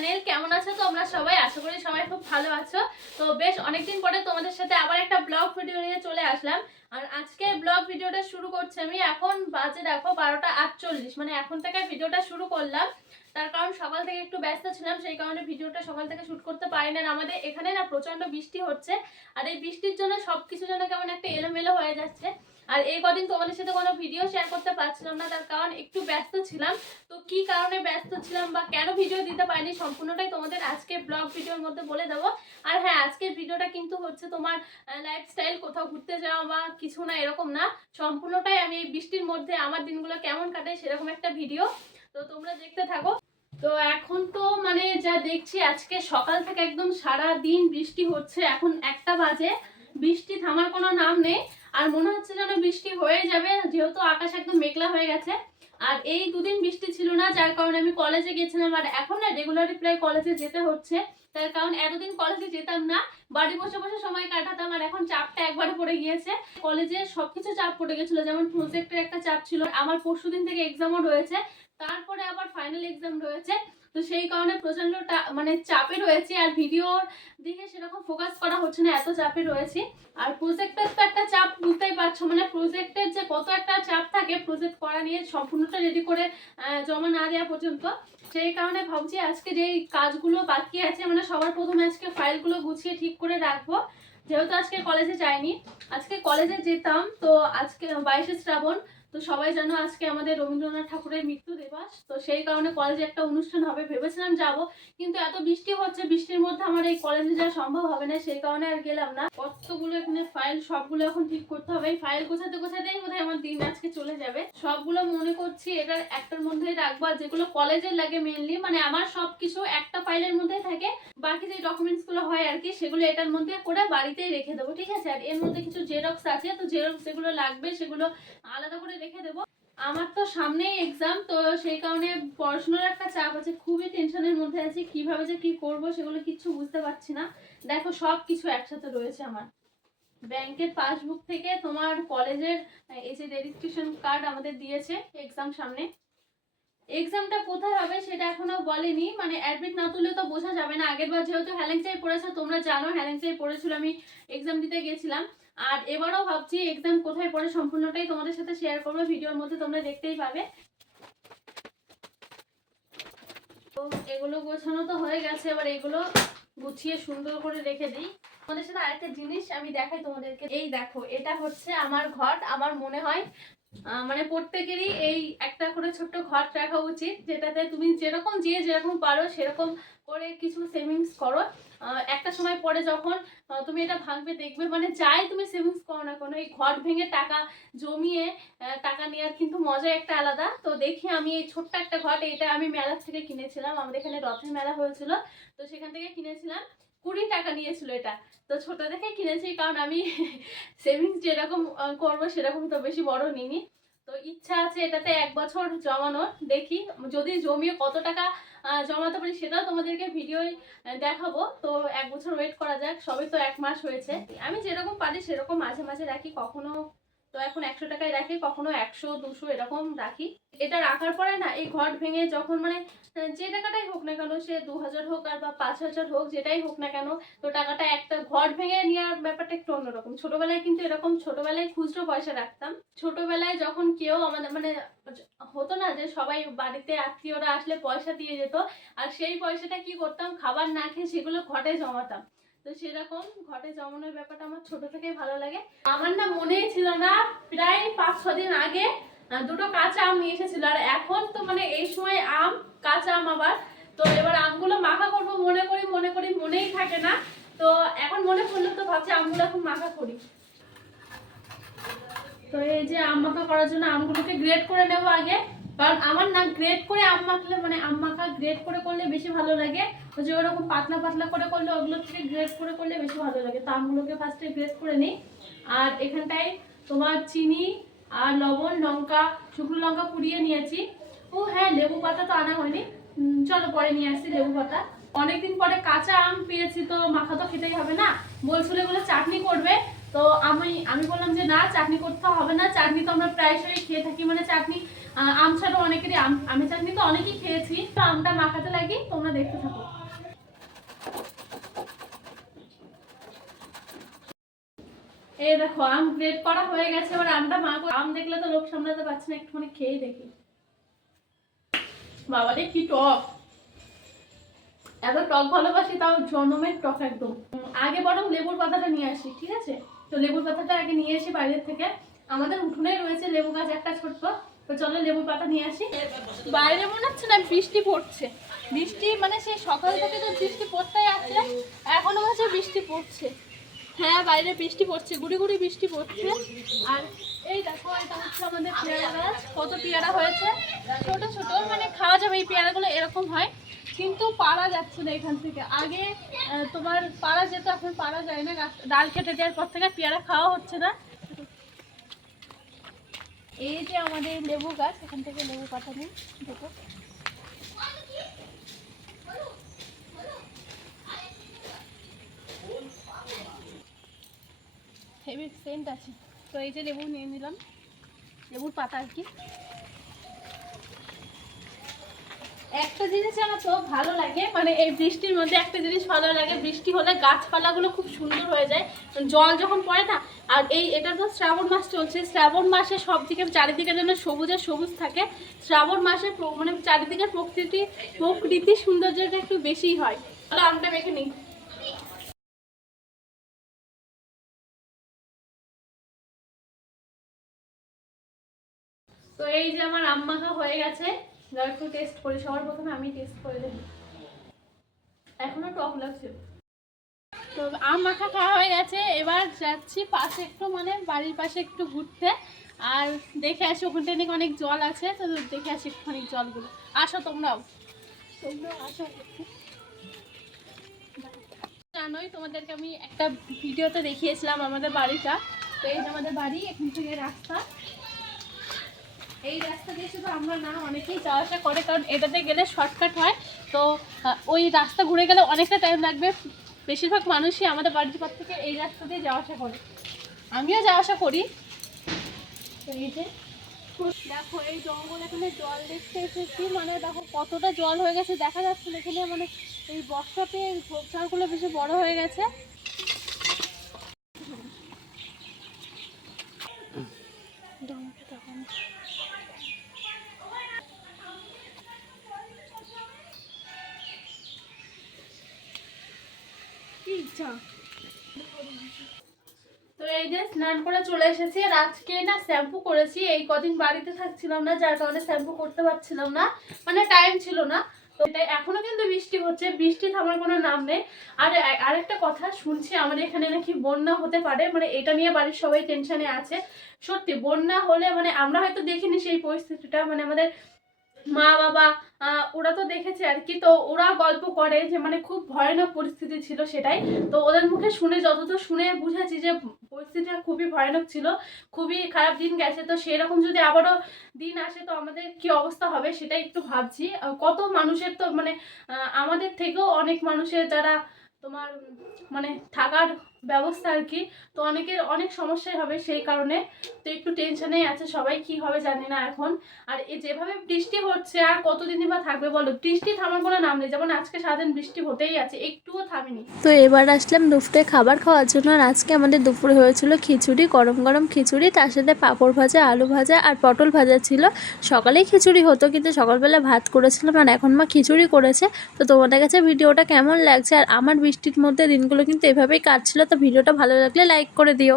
Channel. কেমন আছো তোমরা সবাই? আশা করি সবাই খুব ভালো আছো। তো বেশ অনেকদিন পরে তোমাদের সাথে আবার একটা ব্লগ ভিডিও নিয়ে চলে আসলাম। আর আজকে ব্লগ ভিডিওটা শুরু করছি আমি। এখন বাজে দেখো বারোটা আটচল্লিশ। মানে এখন থেকে ভিডিওটা শুরু করলাম। তার কারণ সকাল থেকে একটু ব্যস্ত ছিলাম, সেই কারণে ভিডিওটা সকাল থেকে শ্যুট করতে পারি না আমাদের এখানে না প্রচণ্ড বৃষ্টি হচ্ছে, আর এই বৃষ্টির জন্য সব কিছু যেন কেমন একটা এলোমেলো হয়ে যাচ্ছে। আর এই কদিন তোমাদের সাথে কোনো ভিডিও শেয়ার করতে পারছিলাম না, তার কারণ একটু ব্যস্ত ছিলাম। তো কি কারণে ব্যস্ত ছিলাম বা কেন ভিডিও দিতে পারিনি, সম্পূর্ণটাই তোমাদের আজকে ব্লগ ভিডিওর মধ্যে বলে দেবো। আর হ্যাঁ আজকের ভিডিওটা কিন্তু হচ্ছে তোমার লাইফস্টাইল কোথাও ঘুরতে যাওয়া বা কিছু না, এরকম না। সম্পূর্ণটাই আমি এই বৃষ্টির মধ্যে আমার দিনগুলো কেমন কাটে সেরকম একটা ভিডিও তো তোমরা দেখতে থাকো। তো এখন তো মানে যা দেখছি, আজকে সকাল থেকে একদম সারা দিন বৃষ্টি হচ্ছে। এখন একটা বাজে, বৃষ্টি থামার কোনো নাম নেই। আর মনে হচ্ছে যেন বৃষ্টি হয়ে যাবে, যেহেতু আকাশ একদম মেঘলা হয়ে গেছে। আর এই দুদিন বৃষ্টি ছিল না, যার কারণে আমি কলেজে গেছিলাম আর এখন না রেগুলারি প্রায় কলেজে যেতে হচ্ছে। তার কারণ এতদিন কলেজে যেতাম না বাড়ি বসে বসে সময় কাটাতাম, আর এখন চাপটা একবারে পড়ে গিয়েছে। কলেজে সবকিছু চাপ পড়ে গেছিল, যেমন প্রজেক্টের একটা চাপ ছিল। আমার পরশুদিন থেকে এক্সামও রয়েছে, তারপরে আবার ফাইনাল এক্সাম রয়েছে। তো সেই কারণে প্রচণ্ড মানে চাপে রয়েছে আর ভিডিওর দিকে সেরকম ফোকাস করা হচ্ছে না, এত চাপে রয়েছে। আর প্রজেক্টের তো একটা চাপ বুঝতেই পারছ মানে প্রজেক্টের যে কত একটা চাপ থাকে প্রজেক্ট করা নিয়ে সম্পূর্ণটা রেডি করে জমা না দেওয়া পর্যন্ত। সেই কারণে ভাবছি আজকে যে কাজগুলো বাকি আছে মানে সবার প্রথমে আজকে ফাইলগুলো গুছিয়ে ঠিক করে রাখব। যেহেতু আজকে কলেজে যাইনি, আজকে কলেজে যেতাম, তো আজকে বাইশে শ্রাবণ তো সবাই জানো আজকে আমাদের রবীন্দ্রনাথ ঠাকুরের মৃত্যু দিবস। তো সেই কারণে কলেজে একটা অনুষ্ঠান হবে, ভেবেছিলাম যাব, কিন্তু এত বৃষ্টি হচ্ছে, বৃষ্টির মধ্যে আমার এই কলেজে যাওয়া সম্ভব হবে না, সেই কারণে আর গেলাম না। কতগুলো এখানে ফাইল সবগুলো এখন ঠিক করতে হবে। এই ফাইল গোছাতে গোছাতেই বোধহয় আমার দিন আজকে চলে যাবে। সবগুলো মনে করছি এটার একটার মধ্যেই রাখব, আর যেগুলো কলেজের লাগে মেনলি মানে আমার সব কিছু একটা ফাইলের মধ্যেই থাকে। বাকি যে ডকুমেন্টসগুলো হয় আর কি, সেগুলো এটার মধ্যে করে বাড়িতেই রেখে দেবো, ঠিক আছে? আর এর মধ্যে কিছু জেরক্স আছে, তো জেরক্স যেগুলো লাগবে সেগুলো আলাদা করে রেখে দেবো। আমার তো সামনেই এক্সাম তো সেই কারণে পড়াশোনার একটা চাপ আছে, খুবই টেনশনের মধ্যে আছি, কীভাবে যে কি করব সেগুলো কিছু বুঝতে পারছি না। দেখো, সব কিছু একসাথে রয়েছে আমার। ব্যাংকের পাসবুক থেকে তোমার কলেজের এই যে রেজিস্ট্রেশন কার্ড আমাদের দিয়েছে এক্সাম সামনে। এক্সামটা কোথায় হবে সেটা এখনও বলেনি। মানে অ্যাডমিট না তুললে তো বোঝা যাবে না। আগের বার যেহেতু হ্যালেংচাই পড়েছে, তোমরা জানো হ্যালেংচাই পড়েছিল, আমি এক্সাম দিতে গেছিলাম। আর এবারও ভাবছি এক্সাম কোথায় পড়ে সম্পূর্ণটাই তোমাদের সাথে শেয়ার করব। ভিডিওর মধ্যে তোমরা দেখতেই পাবে। তো এগুলো গোছানো তো হয়ে গেছে, এবার এগুলো গুছিয়ে সুন্দর করে রেখে দিই। তোমাদের সাথে আরেকটা জিনিস আমি দেখাই তোমাদেরকে। এই দেখো, এটা হচ্ছে আমার ঘর। আমার মনে হয় মানে প্রত্যেকেরই এই একটা করে ছোট্ট ঘর রাখা উচিত, যেটাতে তুমি যেরকম যে যেরকম পারো সেরকম করে কিছু সেভিংস করো। একটা সময় পরে যখন তুমি এটা ভাঙবে, দেখবে মানে যাই তুমি সেভিংস করো না কোনো, এই ঘর ভেঙে টাকা জমিয়ে টাকা নেওয়ার কিন্তু মজা একটা আলাদা। তো দেখি আমি এই ছোট্ট একটা ঘর, এটা আমি মেলা থেকে কিনেছিলাম। আমাদের এখানে রথের মেলা হয়েছিল, তো সেখান থেকে কিনেছিলাম। কুড়ি টাকা নিয়েছিল এটা। তো ছোট দেখে কিনেছি, কারণ আমি সেভিংস যেরকম করব সেরকম তো বেশি বড় নিইনি। তো ইচ্ছা আছে এটাতে এক বছর জমানোর, দেখি। যদি জমিয়ে কত টাকা জমাতে পারি সেটাও তোমাদেরকে ভিডিও দেখাবো। তো এক বছর ওয়েট করা যাক সবে তো এক মাস হয়েছে। আমি যেরকম পারি সেরকম মাঝে মাঝে রাখি, কখনো তো এখন একশো টাকায় রাখি, কখনো একশো, দুশো এরকম রাখি। এটা রাখার পরে না, এই ঘর ভেঙে যখন মানে যে টাকাটাই হোক না কেন, সে দু হাজার হোক আর বা পাঁচ হাজার হোক, যেটাই হোক না কেন, তো টাকাটা একটা ঘর ভেঙে নেওয়ার ব্যাপারটা একটু অন্যরকম। ছোটবেলায় কিন্তু এরকম, ছোটবেলায় খুচরো পয়সা রাখতাম। ছোটবেলায় যখন কেউ আমাদের মানে হতো না যে সবাই বাড়িতে আত্মীয়রা আসলে পয়সা দিয়ে যেত, আর সেই পয়সাটা কি করতাম, খাবার না খেয়ে সেগুলো ঘটে জমাতাম। তো সেরকম ঘটে জমানোর ব্যাপারটা আমার ছোট থেকেই ভালো লাগে। আমার না মনেই ছিল না, প্রায় পাঁচ, ছ দিন আগে দুটো কাঁচা আম নিয়ে এসেছিল। আর এখন তো মানে এই সময় আম, কাঁচা আম আবার। তো এবার আমগুলো মাখা করব, মনে করি মনে করি, মনেই থাকে না। তো এখন মনে পড়ল তো ভাবছি আমগুলো এখন মাখা করি। তো এই যে আম মাখা করার জন্য আমগুলোকে গ্রেড করে নেব আগে। কারণ আমার না গ্রেড করে আম মাখলে মানে আম মাখা গ্রেড করে করলে বেশি ভালো লাগে। ওই যে ওরকম পাতলা পাতলা করে করলে ওগুলো থেকে গ্রেড করে করলে বেশি ভালো লাগে। তো আমগুলোকে ফার্স্টে গ্রেড করে নিই। আর এখানটায় তোমার চিনি আর লবণ, লঙ্কা, শুকনো লঙ্কা পুড়িয়ে নিয়েছি। ও হ্যাঁ লেবু পাতা তো আনা হয়নি। চলো পরে নিয়ে আসছি লেবু পাতা। অনেকদিন পরে কাঁচা আম পেয়েছি তো মাখা তো খেতেই হবে না। বলছিল এগুলো চাটনি করবে। তো আমি আমি বললাম যে না, চাটনি করতে হবে না। চাটনি তো আমরা প্রায়শই খেয়ে থাকি। মানে চাটনি আম ছাড়াও অনেকেরই আম চাটনি তো অনেকেই খেয়েছি। তো আমটা মাখাতে লাগি, তোমরা দেখতে থাকো। এই দেখো, আম গ্রেড করা হয়ে গেছে, এবার আমটা মা করে- আম দেখলে তো লোক সামলাতে পারছি না, একটুখানি খেয়ে দেখি। বাবারে কি টক! এত টক ভালোবাসি, তাও জন্মের টক একদম। আগে বরং লেবুর পাতাটা নিয়ে আসি, ঠিক আছে? তো লেবুর পাতাটা আগে নিয়ে আসি বাইরের থেকে আমাদের উঠোনে রয়েছে লেবু গাছ, একটা ছোট্ট। তো চলো লেবুর পাতা নিয়ে আসি। বাইরে মনে হচ্ছে না বৃষ্টি পড়ছে। বৃষ্টি মানে সেই সকাল থেকে তো বৃষ্টি পড়তেই আছে এখনও মনে হচ্ছে বৃষ্টি পড়ছে। হ্যাঁ বাইরে বৃষ্টি পড়ছে, গুড়ি গুড়ি বৃষ্টি পড়ছে। আর এই দেখো, এটা হচ্ছে আমাদের পেয়ারা গাছ, কত পেয়ারা হয়েছে। ছোট ছোট মানে খাওয়া যাবে, এই পেয়ারাগুলো এরকম হয়। কিন্তু পারা যাচ্ছে না এখান থেকে। আগে তোমার পারা যেত, এখন পারা যায় না। ডাল কেটে দেওয়ার পর থেকে পেয়ারা খাওয়া হচ্ছে না। এই যে আমাদের লেবু গাছ, এখান থেকে লেবু পাতা নিই দেখো। হেভি সেন্ট আছে। তো এই যে লেবু নিয়ে নিলাম। লেবুর পাতা আর কি। একটা জিনিস জানো তো ভালো লাগে? মানে এই বৃষ্টির মধ্যে একটা জিনিস ভালো লাগে, বৃষ্টি হলে গাছপালাগুলো খুব সুন্দর হয়ে যায়। জল যখন পড়ে না, আর এই এটা তো শ্রাবণ মাস চলছে, শ্রাবণ মাসে সব দিকে চারিদিকে যেন সবুজে সবুজ থাকে। শ্রাবণ মাসে মানে চারিদিকে প্রকৃতি প্রকৃতি সৌন্দর্যটা একটু বেশিই হয়। তাহলে আমটা মেখে নিই। তো এই যে আমার আম হয়ে গেছে। যারা একটু টেস্ট করি সবার প্রথমে আমি টেস্ট করে দেখি এখনও টক লাগছে। তো আম মাখা খাওয়া হয়ে গেছে এবার যাচ্ছি পাশে একটু মানে বাড়ির পাশে একটু ঘুরতে। আর দেখে আসি ওখানটা নাকি অনেক জল আছে তো দেখে আসি একটুখানি জলগুলো। আসো তোমরাও। তোমরাও আসো। জানোই তোমাদেরকে আমি একটা ভিডিওতে দেখিয়েছিলাম আমাদের বাড়িটা। তো এই আমাদের বাড়ি এখান থেকে রাস্তা। এই রাস্তা দিয়ে শুধু আমরা না, অনেকেই যাওয়া আসা করে, কারণ এটাতে গেলে শর্টকাট হয়। তো ওই রাস্তা ঘুরে গেলে অনেকটা টাইম লাগবে। বেশিরভাগ মানুষই আমাদের বাড়ির পর থেকে এই রাস্তা দিয়ে যাওয়া আসা করে। আমিও যাওয়া আসা করি। এই যে, দেখো, এই জঙ্গল এখানে জল দেখতে এসেছি। মানে দেখো, কতটা জল হয়ে গেছে, দেখা যাচ্ছে না। এখানে মানে এই বর্ষাতে ঝোপঝাড়গুলো বেশি বড় হয়ে গেছে দমকে দেখো না। কি ইচ্ছা তো এই যে স্নান করে চলে এসেছি, আর আজকে না শ্যাম্পু করেছি। এই কদিন বাড়িতে থাকছিলাম না, যার কারণে শ্যাম্পু করতে পারছিলাম না। মানে টাইম ছিল না। তো এটা এখনও কিন্তু বৃষ্টি হচ্ছে। বৃষ্টি থামার কোনো নাম নেই। আর আরেকটা কথা শুনছি, আমাদের এখানে নাকি বন্যা হতে পারে। মানে এটা নিয়ে বাড়ির সবাই টেনশনে আছে। সত্যি, বন্যা হলে মানে আমরা হয়তো দেখিনি সেই পরিস্থিতিটা। মানে আমাদের মা বাবা ওরা তো দেখেছে আর কি। তো ওরা গল্প করে যে মানে খুব ভয়ানক পরিস্থিতি ছিল সেটাই। তো ওদের মুখে শুনে, যতদূর শুনে বুঝেছি যে, পরিস্থিতিটা খুবই ভয়ানক ছিল, খুবই খারাপ দিন গেছে। তো সেরকম যদি আবারও দিন আসে, তো আমাদের কি অবস্থা হবে সেটা একটু ভাবছি। কত মানুষের তো মানে আমাদের থেকেও অনেক মানুষের যারা তোমার মানে থাকার ব্যবস্থা আর কি। তো অনেকের অনেক সমস্যাই হবে সেই কারণে। তো একটু টেনশনেই আছে সবাই কি হবে জানি না এখন। আর যেভাবে বৃষ্টি হচ্ছে, আর কতদিনই বা থাকবে বলো? বৃষ্টি থামার কোনো নাম নেই। যেমন আজকে সারাদিন বৃষ্টি হতেই আছে, একটুও থামেনি। তো এবার আসলাম দুপুরে খাবার খাওয়ার জন্য। আর আজকে আমাদের দুপুরে হয়েছিল খিচুড়ি, গরম গরম খিচুড়ি। তার সাথে পাঁপড় ভাজা, আলু ভাজা আর পটল ভাজা ছিল। সকালেই খিচুড়ি হতো, কিন্তু সকালবেলা ভাত করেছিলাম। আর এখন মা খিচুড়ি করেছে। তো তোমাদের কাছে ভিডিওটা কেমন লাগছে? আর আমার বৃষ্টির মধ্যে দিনগুলো কিন্তু এভাবেই কাটছিল। ভিডিওটা ভালো লাগলে লাইক করে দিও।